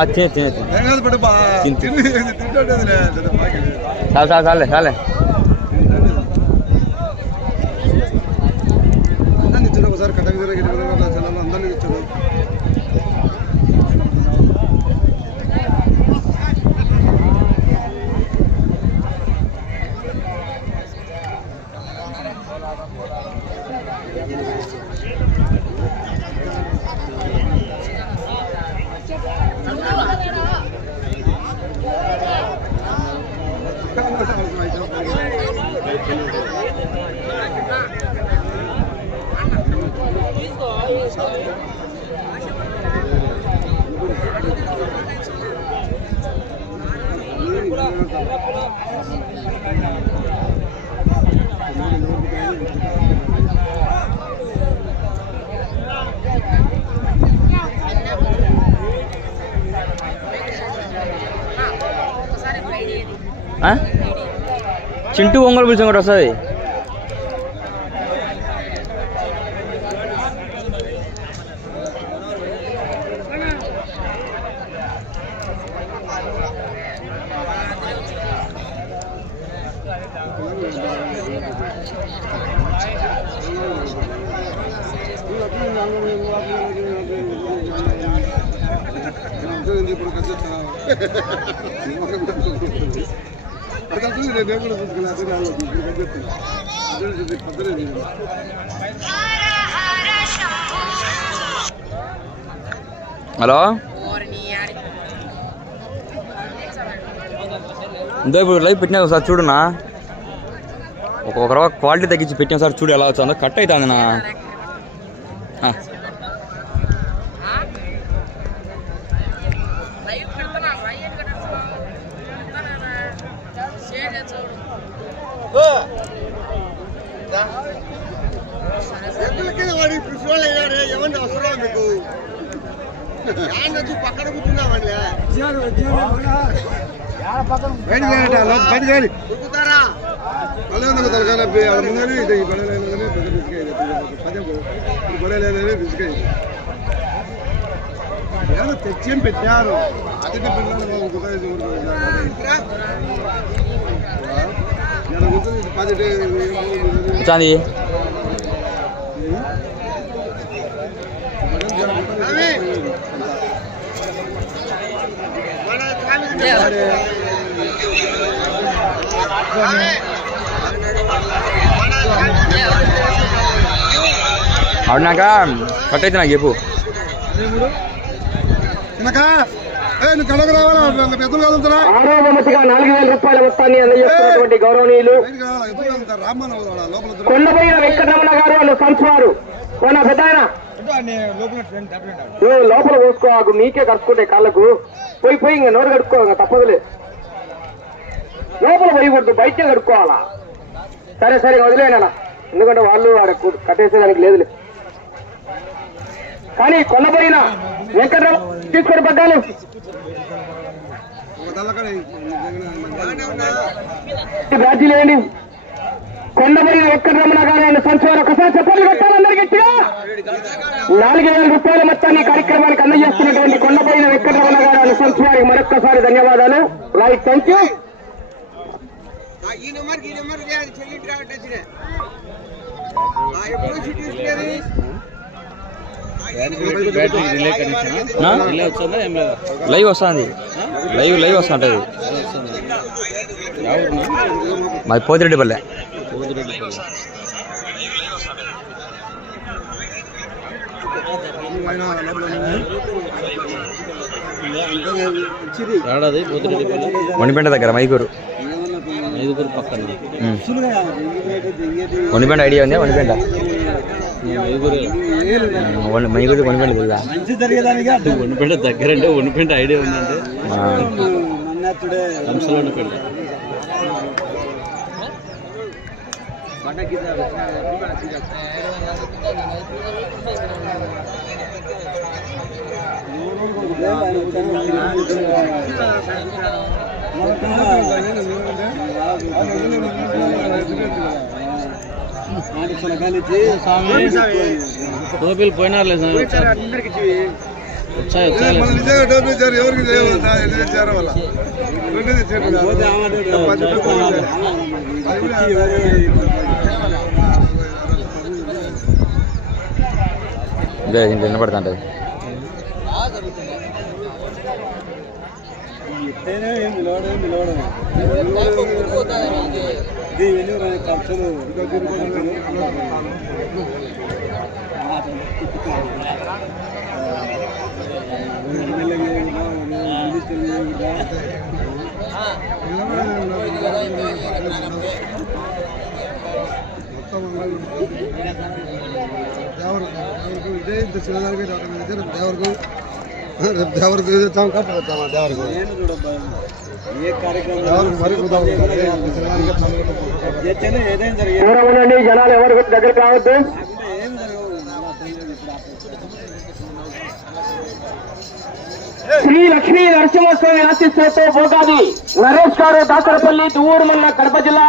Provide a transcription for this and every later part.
ఆ, తినే తినే తినే ఏం కాదు బిడ్డ చింటూ ఒంగోలు పిలిచి కూడా వస్తుంది ఇప్పుడు కట్టేస్తా అది అసలు నేను కూడా చూసుకున్నా అదే రాలేదు ఇప్పుడు కట్టేస్తున్నా అదే చూసి పక్కనే నేను హలో? ఇందో ఇప్పుడు లైవ్ పెట్టినా ఒకసారి చూడునా? ఒక్కొక్క క్వాలిటీ తగ్గించి పెట్టినా సార్ చూడు ఎలా వచ్చిందో. కట్ అవుతుంది నా. బయట గారి ఉరుకుతారా పల్లెందుకు తలకాయ నొప్పి అది ముందని ఇది ఈ పడలేదని పెద్ద రిస్క్ అయ్యింది పదే ఈ పడలేదని రిస్క్ అయ్యింది ఏదో తెచ్చేం పెట్టారు అది పిల్లలు కూర్చొని పది వచ్చింది ఆడినాక కట్ అయితే నాకు చెప్పు. కడకు రావాలా? పెద్దలు కదులుతున్నా నాలుగు వేల రూపాయల మొత్తాన్ని అందజేస్తున్నటువంటి గౌరవనీయులు. కొండపోయిన వెంకటరమణ గారు వాళ్ళు సంస్వారు కొన పెద్ద లోపల పోసుకోకు నీకే కడుక్కుంటే కాళ్ళకు. పోయి పోయి ఇంకా నోరు కడుక్కో ఇంకా తప్పదులే. లోపల పోయకూడదు బయట కడుక్కోవాలా? సరే సరే వదిలేనా ఎందుకంటే వాళ్ళు ఆడ కట్టేసేదానికి లేదులే. కానీ కొనబోయిన వెంకట్రావు తీసుకొని పడ్డాను. ఒక తల్లకాడ లేండి కొండమరి వెంకటరమణ గారు ఆయన సంచారం ఒకసారి చెప్పండి కొట్టాలి గట్టిగా? నాలుగు వేల రూపాయల మొత్తాన్ని కార్యక్రమానికి అందజేస్తున్నటువంటి కొండపోయిన వెంకటరమణ గారు ఆయన సంచారికి మరొక్కసారి ధన్యవాదాలు. రైట్ థ్యాంక్ యూ ఈ నెంబర్కి ఈ నెంబర్ చెల్లింటి రావట్లేదు ఎప్పుడు సిటీ తీసుకునేది? నా? లైవ్ వస్తుంది? లైవ్ లైవ్ వస్తుంటది. మాది పోతిరెడ్డి పల్లె వనిపెంట దగ్గర మైకూరు ఐదుగురు పక్కన ఉమ్. వనిపెంట ఐడియా ఉందా వనిపెంట ఐదుగురు ఉమ్, వని- మైకూరు వనిపెంట తెలుసా ఒండిపెంట దగ్గర అంటే ఒండిపెంట ఐడియా ఉందంటే ఆ. హంసలో ఒండిపెంట టోపీలు పోయినారులే స్వామి. వచ్చాయి ఏ, వచ్చాయి మన నిజంగా డబ్బులు ఇచ్చారు ఎవరికి లేవు నా ఎన్ని తెచ్చారో వాళ్ళ రెండు తెచ్చారు కాదు. ఇట్టేనే ఏంది లోడ ఏంది లోడ ఇది ఎన్ని ఖర్చులు మొత్తం దేవరు దేవరకు ఇదే ఇంత చిన్నదానికి రావడం అయితే రేపు దేవరకు రేపు దేవరకు ఇది తెచ్చాము కట్ట జనాలు ఎవరు దగ్గర కావద్దు శ్రీ లక్ష్మీ నరసింహస్వామి ఆశీస్సులతో భోగాది నరేష్ గారు దాసరపల్లి దువ్వూరు మల్ల కడప జిల్లా.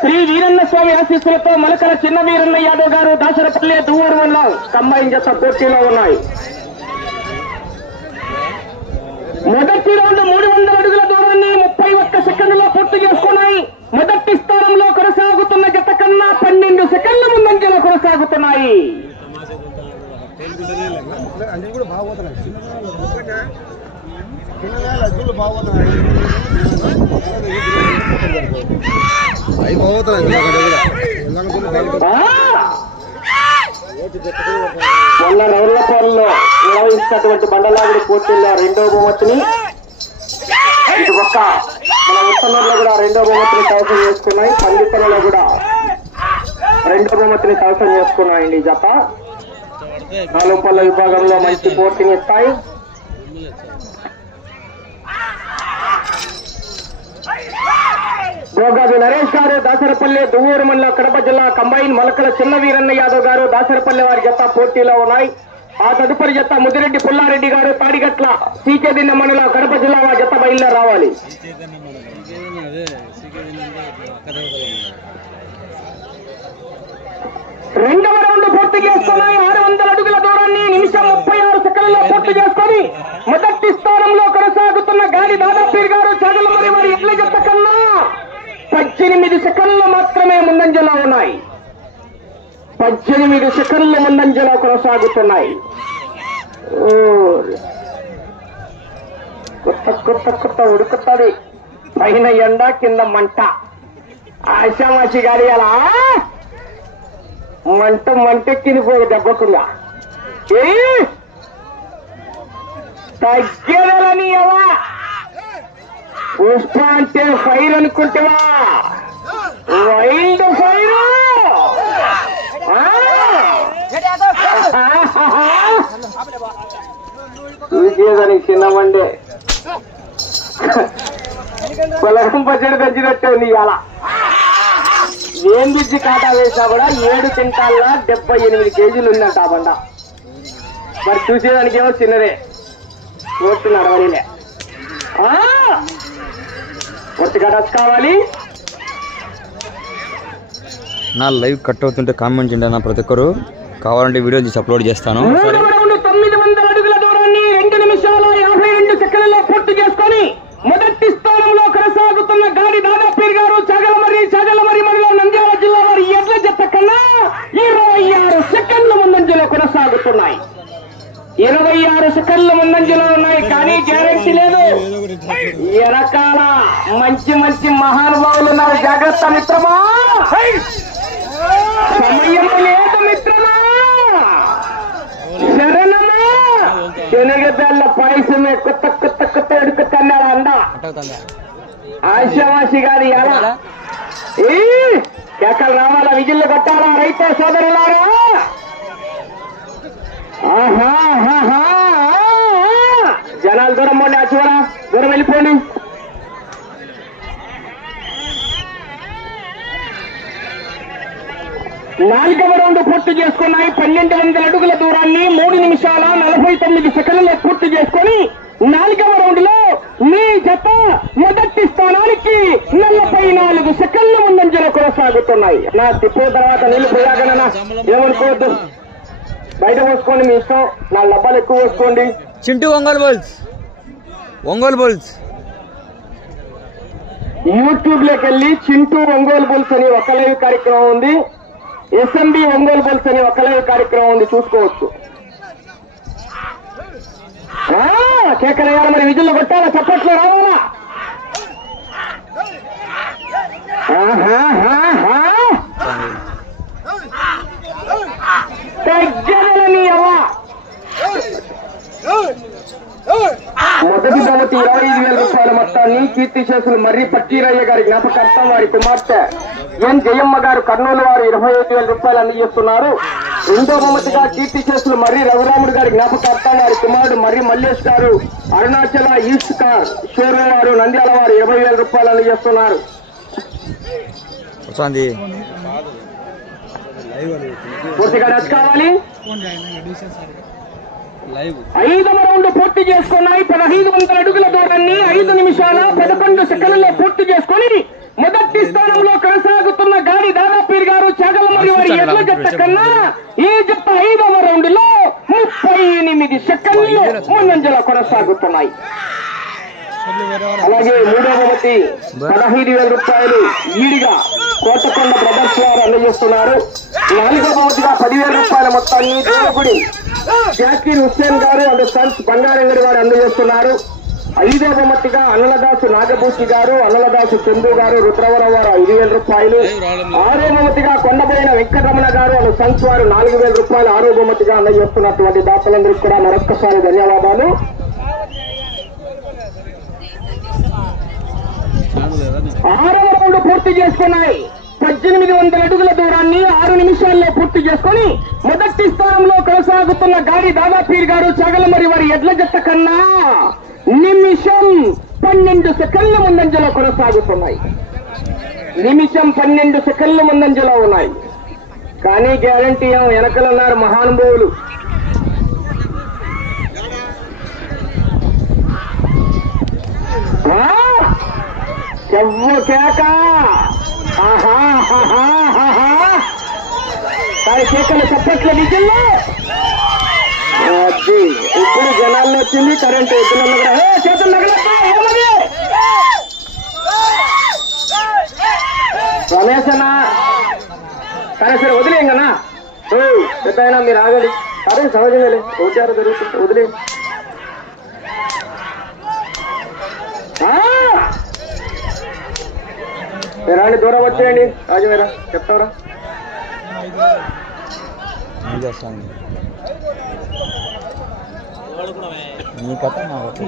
శ్రీ వీరన్న స్వామి ఆశీస్సులతో మలకల చిన్న వీరన్న యాదవ్ గారు దాసరపల్లి దువ్వూరు మల్ల కంబైన్ జత పోటీలో ఉన్నాయి. మొదటి రౌండ్ మూడు వందల అడుగుల దూరాన్ని ముప్పై ఒక్క సెకండ్లో పూర్తి చేసుకున్నాయి. మొదటి స్థానంలో కొనసాగుతున్న జత కన్నా పన్నెండు సెకండ్ల ముందంజలో కొనసాగుతున్నాయి. బాగోతున్నాయి. మొన్న రౌళ్ళపూర్లో నిర్వహించినటువంటి బండలాగుడి పోటీల్లో రెండో బహుమతిని ఇటు పక్క మన ఉత్తమంలో కూడా రెండో బహుమతిని కవసం చేసుకున్నాయి పండితులలో కూడా రెండో బహుమతిని కవసం చేసుకున్నాయండి జప జత నాలుగు పళ్ళ విభాగంలో మంచి పోటీని ఇస్తాయి గోగాది నరేష్ గారు దాసరపల్లి దువ్వూరు మండలం కడప జిల్లా కంబైన్ మొలకల చిన్న వీరన్న యాదవ్ గారు దాసరపల్లి వారి జత పోటీలో ఉన్నాయి. ఆ తదుపరి జత ముదిరెడ్డి పుల్లారెడ్డి గారు తాడిగట్ల సీకేదిన్న మండలం కడప జిల్లా వారి జత బయలుదేరి రావాలి. రెండవ రౌండ్ పూర్తి చేస్తున్నాయి. ఆరు వందల అడుగుల దూరాన్ని నిమిషం ముప్పై ఆరు సెకండ్లలో పూర్తి చేసుకొని మొదటి స్థానంలో కొనసాగుతున్న గాలి దాదాపీర్ గారు చదువుమని వారి ఎట్ల జత కన్నా పద్దెనిమిది సెకండ్లు మాత్రమే ముందంజలో ఉన్నాయి. పద్దెనిమిది సెకండ్లు ముందంజలో కొనసాగుతున్నాయి. కొత్త కొత్త కొత్త ఉడుకుతుంది. పైన ఎండ కింద మంట. ఆశామాషి గారి అలా మంట మంట పోయి దెబ్బకుందా ఏ తగ్గదని ఎలా? పుష్ప అంటే ఫైర్ అనుకుంటావా వైల్డ్ ఫైర్. చూసేదానికి చిన్నమండే. పొలం పచ్చడి పెంచినట్టే ఇవాళ. ఏం తెచ్చి కాటా వేసినా కూడా ఏడు క్వింటాల్లో డెబ్బై ఎనిమిది కేజీలు ఉందంట ఆ బండ. మరి చూసేదానికి ఏమో చిన్నదే. ఓట్టు నడవనిలే ఒట్టి కటాస్ కావాలి. నా లైవ్ కట్ అవుతుంటే కామెంట్ చేయండి అన్న ప్రతి ఒక్కరు. కావాలంటే వీడియో తీసి అప్లోడ్ చేస్తాను. తొమ్మిది వందల అడుగుల దూరాన్ని రెండు నిమిషాల యాభై రెండు సెకండ్లలో పూర్తి చేసుకొని మొదటి స్థానంలో కొనసాగుతున్న గాడి దాదాపీర్ గారు చగలమరి చగలమరి మరియు నంద్యాల జిల్లా వారి ఎడ్ల జత కన్నా ఇరవై ఆరు సెకండ్ల ముందంజలో కొనసాగుతున్నాయి. ఇరవై ఆరు సెకండ్ల ముందంజలో ఉన్నాయి కానీ గ్యారెంటీ లేదు. వెనకాల మంచి మంచి మహానుభావులు ఉన్నారు. జాగ్రత్త మిత్రమా? సమయం లేదు మిత్రమా? శరణమా? శనగబెల్ల పాయసమే కొత్త కొత్త కొత్త ఎడుకుతున్నాడు అంద ఆశావాసి గారి ఎలా? ఏ కేకలు రావాలా? విజిల్లు కట్టాలా? రైతు సోదరులారా. జనాలు దూరం పోండి ఆ చివర. దూరం వెళ్ళిపోండి. నాలుగవ రౌండ్ పూర్తి చేసుకున్నాయి. పన్నెండు వందల అడుగుల దూరాన్ని మూడు నిమిషాల నలభై తొమ్మిది సెకండ్లలో పూర్తి చేసుకొని నాలుగవ రౌండ్లో మీ జత మొదటి స్థానానికి నలభై నాలుగు సెకండ్ల ముందంజలో కొనసాగుతున్నాయి. నా తిప్పే తర్వాత నీళ్ళు పోయాగనన్నా ఏమనుకోవద్దు. బయట పోసుకోండి మీ ఇష్టం. నా డబ్బాలు ఎక్కువ పోసుకోండి. చింటూ ఒంగోలు బుల్స్. ఒంగోలు బుల్స్. యూట్యూబ్లోకి వెళ్ళి చింటూ ఒంగోలు బుల్స్ అని ఒక లైవ్ కార్యక్రమం ఉంది. ఎస్ఎంబి ఒంగోలు బుల్స్ అని ఒక లైవ్ కార్యక్రమం ఉంది. చూసుకోవచ్చు. మరి విధులు కొట్టాలా? చప్పట్లో రావాలా. మొదటి బహుమతి ఇరవై ఐదు వేల రూపాయల మొత్తాన్ని కీర్తి చేసులు మర్రి పక్కీరయ్య గారి జ్ఞాపకార్థం వారి కుమార్తె ఎన్ జయమ్మ గారు కర్నూలు వారు ఇరవై ఐదు వేల రూపాయలు అందజేస్తున్నారు. రెండో బహుమతిగా కీర్తి చేసులు మర్రి రఘురాముడు గారి జ్ఞాపకార్థం వారి కుమారుడు మర్రి మల్లేష్ గారు అరుణాచల ఈస్ట్ కార్ షోరూమ్ వారు నంద్యాల వారు ఇరవై వేల రూపాయలు అందజేస్తున్నారు. పూర్తిగా కావాలి. లైవ్. ఐదవ రౌండ్ పూర్తి చేసుకున్నాయి పదహైదు వందల అడుగుల దూరాన్ని ఐదు నిమిషాల పదకొండు సెకండ్లలో పూర్తి చేసుకుని మొదటి స్థానంలో కొనసాగుతున్న గాడి దాదాపీర్ గారు చాగలమరి వారి ఎడ్ల జట్ట కన్నా ఈ జట్ట ఐదవ రౌండ్లో ముప్పై ఎనిమిది సెకండ్లు ముందంజలో కొనసాగుతున్నాయి. అలాగే మూడవ బహుమతి పదహైదు వేల రూపాయలు ఈడిగా కోటకొండ బ్రదర్స్ వారు అందజేస్తున్నారు. నాలుగవ బహుమతిగా పదివేల రూపాయల మొత్తాన్ని దేవగుడి జాకీర్ హుస్సేన్ గారు అండ్ సన్స్ బంగారంగడి గారు అందజేస్తున్నారు. ఐదో బొమ్మతిగా అన్నలదాసు నాగభూషి గారు అన్నలదాసు చందు గారు రుద్రవరం వారు ఐదు వేల రూపాయలు. ఆరో బొమ్మతిగా కొండపోయిన వెంకటరమణ గారు అండ్ సన్స్ వారు నాలుగు వేల రూపాయలు ఆరో బొమ్మతిగా అందజేస్తున్నటువంటి దాతలందరికీ కూడా మరొక్కసారి ధన్యవాదాలు. ఆరవ రౌండ్ పూర్తి చేసుకున్నాయి. పద్దెనిమిది వందల అడుగుల దూరాన్ని ఆరు నిమిషాల్లో పూర్తి చేసుకుని మొదటి స్థానంలో కొనసాగుతున్న గాడి దాదాపీర్ గారు చగలమరి వారి ఎడ్ల జట్ట కన్నా నిమిషం పన్నెండు సెకండ్ల ముందంజలో కొనసాగుతున్నాయి. నిమిషం పన్నెండు సెకండ్ల ముందంజలో ఉన్నాయి. కానీ గ్యారంటీ ఏమో వెనకలున్నారు మహానుభావులు. చెవ్వ చెవ్వు కేక! ఆహా ఆహా, ఆహా. చప్పట్ల విజుల్లో అది ఇప్పుడు జనాల్లో వచ్చింది కరెంట్ ఎద్దులలో కూడా చేతులు తగలొద్దు, రమేశనా సరే సరే వదిలేం కన్నా పెద్ద అయినా మీరు ఆగండి. సరే సహజంగా ఒకటారు జరుగుతుంది. వదిలే రాండి దూరం వచ్చేయండి. రాజు మీరా చెప్తారా ఇది వస్తుంది నీ కథ నా కథ.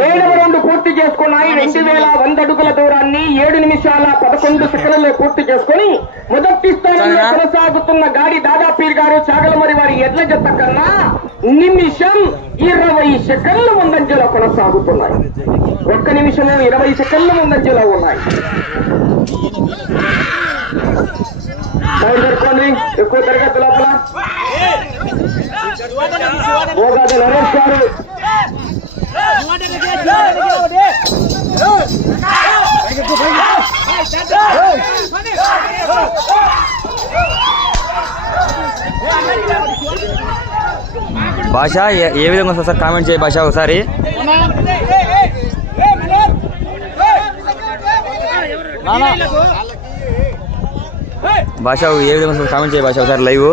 ఏడవ రౌండ్ పూర్తి చేసుకున్నాయి. రెండు వేల వంద అడుగుల దూరాన్ని ఏడు నిమిషాల పదకొండు సెకండ్లలో పూర్తి చేసుకుని మొదటి స్థానంలో? కొనసాగుతున్న గాడి దాదాపీర్ గారు చాగలమరి వారి ఎడ్ల జత కన్నా నిమిషం ఇరవై సెకండ్ల ముందంజలో కొనసాగుతున్నాయి ఒక్క నిమిషము ఇరవై సెకండ్ల ముందంజలో ఉన్నాయి. టైం ఎక్కువ తరగతి లోపల. భోగాది నరేష్ గారు. భాష ఏ- విధంగా వస్తుంది సార్? కామెంట్ చేయ భాష ఒకసారి. భాష ఏ విధంగా కామెంట్ చేయి భాష ఒకసారి లైవ్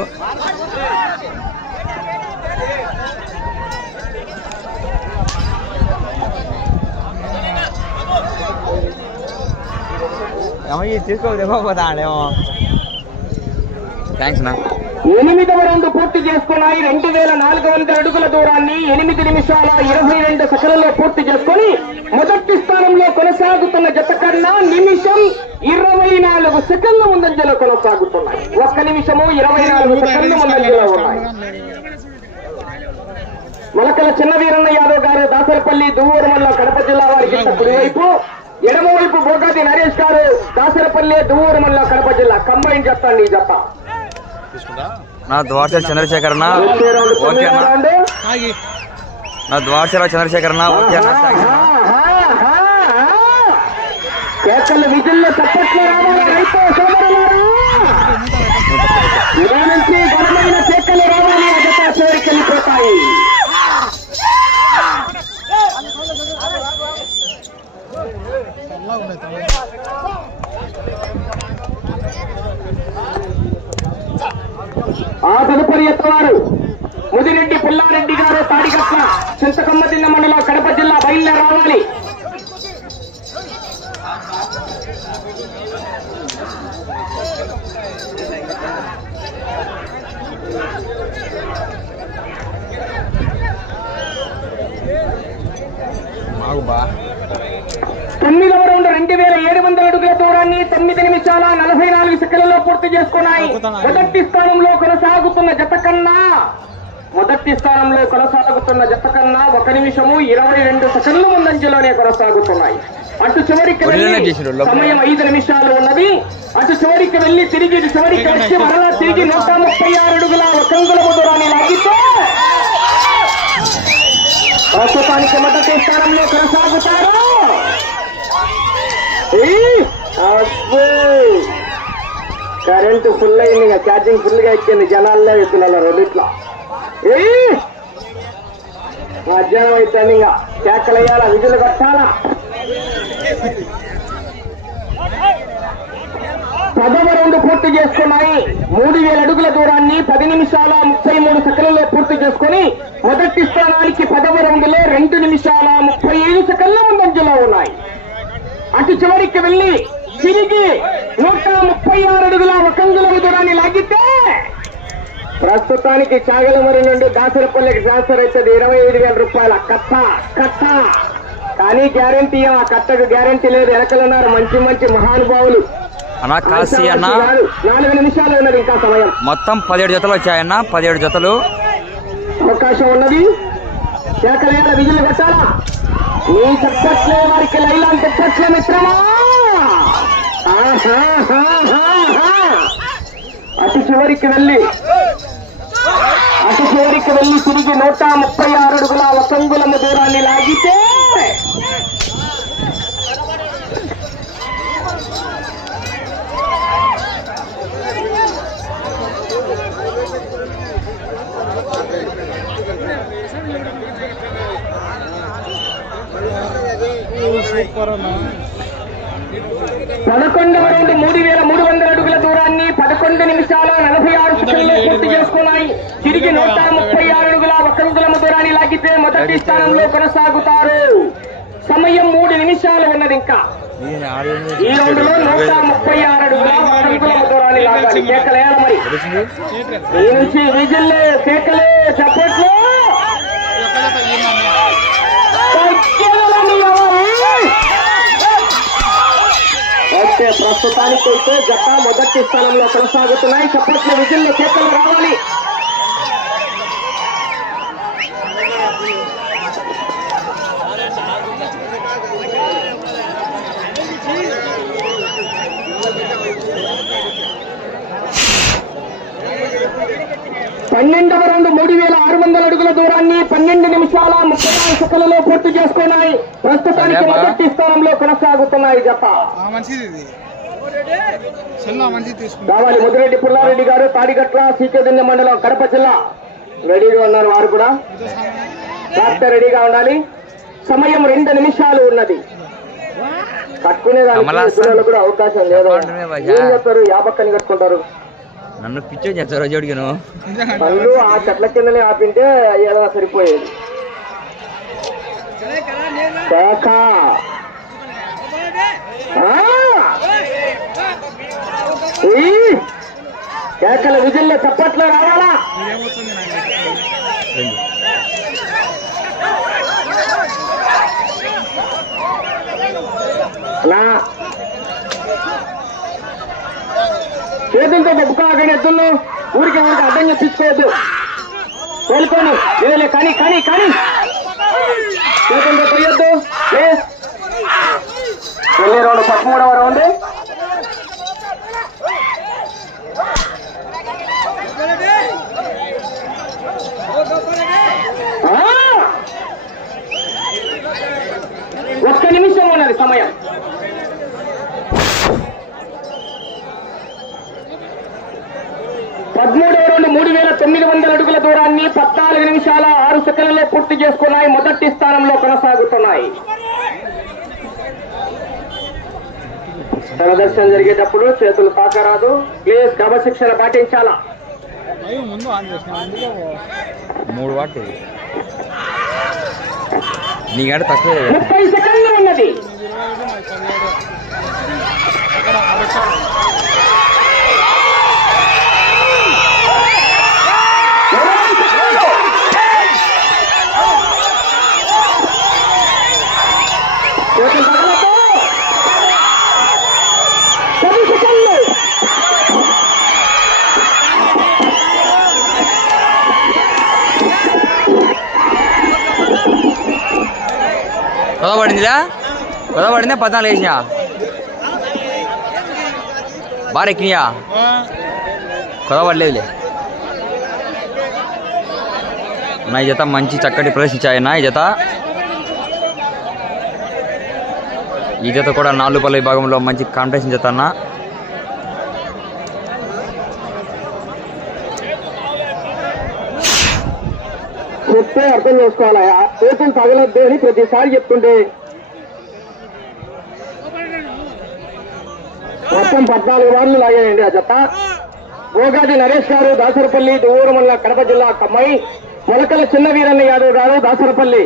థ్యాంక్స్ నా. ఎనిమిదవ రౌండ్ పూర్తి చేసుకున్నాయి. రెండు వేల నాలుగు వందల అడుగుల దూరాన్ని ఎనిమిది నిమిషాల ఇరవై రెండు సెకండ్లలో పూర్తి చేసుకుని మొదటి స్థానంలో కొనసాగుతున్న జత కన్నా నిమిషం ఇరవై నాలుగు సెకండ్ల ముందంజలో కొనసాగుతున్నాయి. ఒక్క నిమిషము ఇరవై నాలుగు సెకండ్ల ముందంజలో ఉన్నాయి. మొలకల చిన్న వీరన్న యాదవ్ గారు దాసరపల్లి దువ్వూరు మండలం కడప జిల్లా వారికి కుడివైపు ఎడమవైపు బోగాది నరేష్ గారు దాసరపల్లి దువ్వూరు మండలం కడప జిల్లా. కంబైన్ చెప్తాండి జత. నా ద్వారచల చంద్రశేఖర్ అన్న. ఓకే. నా చంద్రశేఖర్ అన్న ఓకే అన్న. కేకల విధుల్లో చప్పట్లు రావాలి రైతు సోదరులు ఇవాళ నుంచి ఘనమైన కేకలు రావాలి అజత చివరికి వెళ్ళిపోతాయి ఆ తదుపరి ఎత్తవారు ముదిరెడ్డి పుల్లారెడ్డి గారు తాడికట్ల చింతకమ్మ జిల్లా మండలం కడప జిల్లా బయలుదేరి రావాలి మాగుబా తొమ్మిదవ రౌండ్ రెండు వేల ఏడు వందల అడుగుల దూరాన్ని తొమ్మిది నిమిషాల నలభై నాలుగు సెకండ్లలో పూర్తి చేసుకున్నాయి. మొదటి స్థానంలో కొనసాగుతున్న జత కన్నా మొదటి స్థానంలో కొనసాగుతున్న జత కన్నా ఒక నిమిషము ఇరవై రెండు సెకండ్ల ముందంజలోనే కొనసాగుతున్నాయి. అటు చివరికి వెళ్ళి. సమయం ఐదు నిమిషాలు ఉన్నది. అటు చివరికి వెళ్ళి తిరిగి చివరికి వచ్చి మరలా తిరిగి నూట ముప్పై ఆరు అడుగుల ఒకంగుల దూరాన్ని లాగితే ప్రస్తుతానికి మొదటి స్థానంలో కొనసాగుతారు. కరెంటు ఫుల్ అయింది ఇంకా ఛార్జింగ్ ఫుల్గా ఎక్కింది జనాల్లో ఎత్తున్నారు రెండిట్లో. మధ్యాహ్నం అయితే ఇంకా కేకలు వేయాలా విధులు కట్టాలా పదవ రౌండ్ పూర్తి చేసుకున్నాయి. మూడు వేల అడుగుల దూరాన్ని పది నిమిషాల ముప్పై మూడు సెకండ్లలో పూర్తి చేసుకుని మొదటి స్థానానికి పదవ రౌండ్లో రెండు నిమిషాల ముప్పై ఐదు సెకండ్ల ముందంజలో ఉన్నాయి. అటు చివరికి వెళ్ళి తిరిగి నూట ముప్పై ఆరు అడుగుల ఒకంగుల దూరాన్ని లాగితే ప్రస్తుతానికి చాగలమరి నుండి దాసరపల్లికి ట్రాన్స్ఫర్ అవుతుంది ఇరవై ఐదు వేల రూపాయల కట్ట కట్ట. కానీ గ్యారంటీ ఆ కట్టకు గ్యారంటీ లేదు. వెనకలున్నారు మంచి మంచి మహానుభావులు. అన్నా కాశీ అన్న మొత్తం పదిహేడు జతలు వచ్చాయన్న పదిహేడు జతలు. అవకాశం ఉన్నది. అటు చివరికి వెళ్ళి అటు చివరికి వెళ్ళి తిరిగి నూట ముప్పై ఆరు అడుగుల వసంగులము దూరాన్ని లాగితే పదకొండవ రౌండ్ మూడు వేల మూడు వందల అడుగుల దూరాన్ని పదకొండు నిమిషాల నలభై ఆరు సెకండ్లు పూర్తి చేసుకున్నాయి. తిరిగి నూట ముప్పై ఆరు అడుగుల వకంగులమ దూరాన్ని లాగితే మొదటి స్థానంలో కొనసాగుతారు. సమయం మూడు నిమిషాలు ఉన్నది ఇంకా. ఈ రౌండ్లో నూట ముప్పై ఆరు అడుగుల వకంగులమ దూరాన్ని లాగాలి. కేకలేయాలి మరి. ఈ నుంచి విజిల్లు కేకలు చప్పట్లు ఓకే ప్రస్తుతానికి అయితే జత మొదటి స్థానంలో కొనసాగుతున్నాయి. చప్పట్ల విజిల్లో చేతులు రావాలి. పన్నెండవ రౌండ్ మూడు వేల ఆరు వందల అడుగుల దూరాన్ని పన్నెండు నిమిషాల ముప్పై నాలుగు సెకండ్లలో పూర్తి చేసుకున్నాయి. ప్రస్తుతానికి మొదటి స్థానంలో కొనసాగుతున్నాయి జత. ఆ మంచిది ఇది. సెల్ మంచిది తీసుకుంటా కావాలి ముదిరెడ్డి పుల్లారెడ్డి గారు తాడిగట్ల సీకేదిన్నె మండలం కడప జిల్లా. రెడీగా ఉన్నారు వారు కూడా. కాస్త రెడీగా ఉండాలి. సమయం రెండు నిమిషాలు ఉన్నది. కట్టుకునేదానికి కూడా అవకాశం లేదు. ఏం చెప్తారు కట్టుకుంటారు. నన్ను పిచ్చే చేస్తారు జోడిగాను పనులు ఆ చెట్ల కిందనే ఆపింటే ఏదో సరిపోయేది. కేక. కేకల విధుల్లో చప్పట్లో రావాలా? అలా చేతులతో దెబ్బకాగని ఎద్దుల్లో ఊరికి ఊరికి అడ్డం చెప్పించుకోవద్దు కోలుకోను లేదులే కానీ కానీ కానీ. చేతులతో పోయొద్దు ఏ? వెళ్ళే రౌండ్ పదమూడవ రౌండ్ ఆ! ఒక్క నిమిషం ఉన్నది సమయం పదమూడవ రెండు మూడు వేల తొమ్మిది వందల అడుగుల దూరాన్ని పద్నాలుగు నిమిషాల ఆరు సెకండ్లలో పూర్తి చేసుకున్నాయి. మొదటి స్థానంలో కొనసాగుతున్నాయి. ప్రదర్శన జరిగేటప్పుడు చేతులు తాకరాదు ప్లీజ్ క్రమశిక్షణ పాటించాలా? మూడు వాటి. నీకంటే తక్కువ ముప్పై సెకండ్లు ఉన్నది అక్కడ అరచాలి ఇరవై సెకండ్లు. చేతులు తగలొద్దు. పది సెకండ్లు గొడవ పడిందిలే గొడవ పడిందా పద్నాలుగు వేసినా? బాగా ఎక్కినాయా? గొడవ పడలేదులే నా ఈ జత మంచి చక్కటి ప్రదర్శించాయన్న ఈ జత. ఈ జత కూడా నాలుగు పల్లె విభాగంలో మంచి కాంపిటీషన్ జత అన్న. చెప్తే అర్థం చేసుకోవాలయా కోసం చేతులు తగలొద్దు అని ప్రతిసారి చెప్తుంటే మొత్తం పద్నాలుగు వార్లు లాగాయండి ఆ జత. గోగాది నరేష్ గారు దాసరపల్లి దువ్వూరుమల్ల కడప జిల్లా కమ్మాయి మొలకల చిన్న వీరన్న యాదవ్ గారు దాసరపల్లి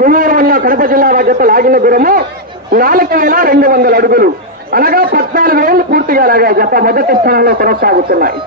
దువ్వూరుమల్ల కడప జిల్లా ఆ జత లాగిన దూరము నాలుగు వేల రెండు వందల అడుగులు. అనగా పద్నాలుగు వేలు పూర్తిగా లాగా జత మొదటి స్థానంలో కొనసాగుతున్నాయి.